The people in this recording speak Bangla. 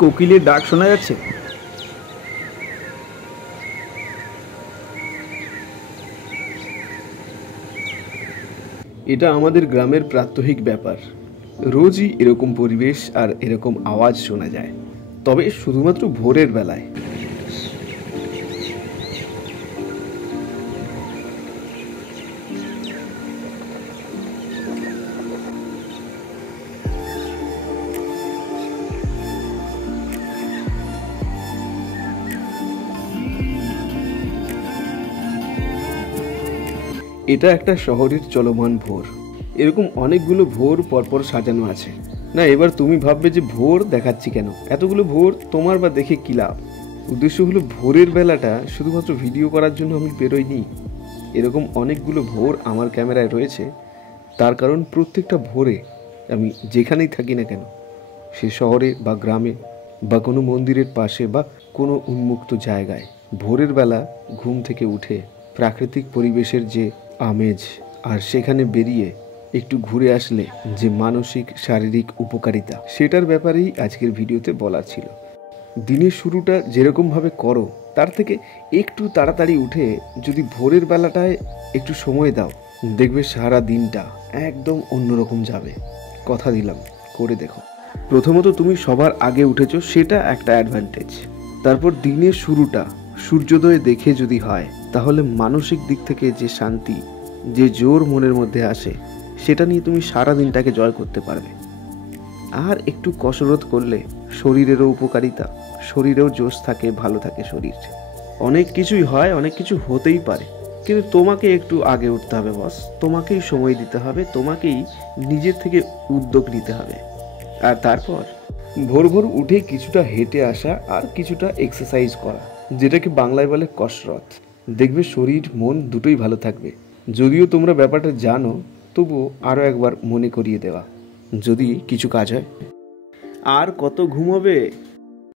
কোকিলের ডাক শোনা যাচ্ছে। এটা আমাদের গ্রামের প্রাত্যহিক ব্যাপার। রোজই এরকম পরিবেশ আর এরকম আওয়াজ শোনা যায়, তবে শুধুমাত্র ভোরের বেলায়। এটা একটা শহরের চলমান ভোর। এরকম অনেকগুলো ভোর পরপর সাজানো আছে। না, এবার তুমি ভাববে যে ভোর দেখাচ্ছি কেন, এতগুলো ভোর তোমার বা দেখে কি লাভ। উদ্দেশ্য হলো ভোরের বেলাটা শুধুমাত্র ভিডিও করার জন্য আমি বেরোইনি। এরকম অনেকগুলো ভোর আমার ক্যামেরায় রয়েছে। তার কারণ প্রত্যেকটা ভোরে আমি যেখানেই থাকি না কেন, সে শহরে বা গ্রামে বা কোনো মন্দিরের পাশে বা কোনো উন্মুক্ত জায়গায়, ভোরের বেলা ঘুম থেকে উঠে প্রাকৃতিক পরিবেশের যে আমেজ আর সেখানে বেরিয়ে একটু ঘুরে আসলে যে মানসিক শারীরিক উপকারিতা, সেটার ব্যাপারেই আজকের ভিডিওতে বলার ছিল। দিনের শুরুটা যেরকমভাবে করো তার থেকে একটু তাড়াতাড়ি উঠে যদি ভোরের বেলাটায় একটু সময় দাও, দেখবে সারা দিনটা একদম অন্যরকম যাবে। কথা দিলাম, করে দেখো। প্রথমত তুমি সবার আগে উঠেছো, সেটা একটা অ্যাডভান্টেজ। তারপর দিনের শুরুটা সূর্যোদয় দেখে যদি হয়, তাহলে মানসিক দিক থেকে যে শান্তি, যে জোর মনের মধ্যে আসে, সেটা নিয়ে তুমি সারা দিনটাকে জয় করতে পারবে। আর একটু কসরত করলে শরীরেরও উপকারিতা, শরীরেও জোশ থাকে, ভালো থাকে শরীর। অনেক কিছুই হয়, অনেক কিছু হতেই পারে, কিন্তু তোমাকে একটু আগে উঠতে হবে বস। তোমাকেই সময় দিতে হবে, তোমাকেই নিজের থেকে উদ্যোগ নিতে হবে। আর তারপর ভোর ভোর উঠে কিছুটা হেঁটে আসা আর কিছুটা এক্সারসাইজ করা, যেটাকে বাংলায় বলে কসরত। দেখবে শরীর মন দুটোই ভালো থাকবে। যদিও তোমরা ব্যাপারটা জানো, তবুও আরও একবার মনে করিয়ে দেওয়া, যদি কিছু কাজ হয়। আর কত ঘুমোবে?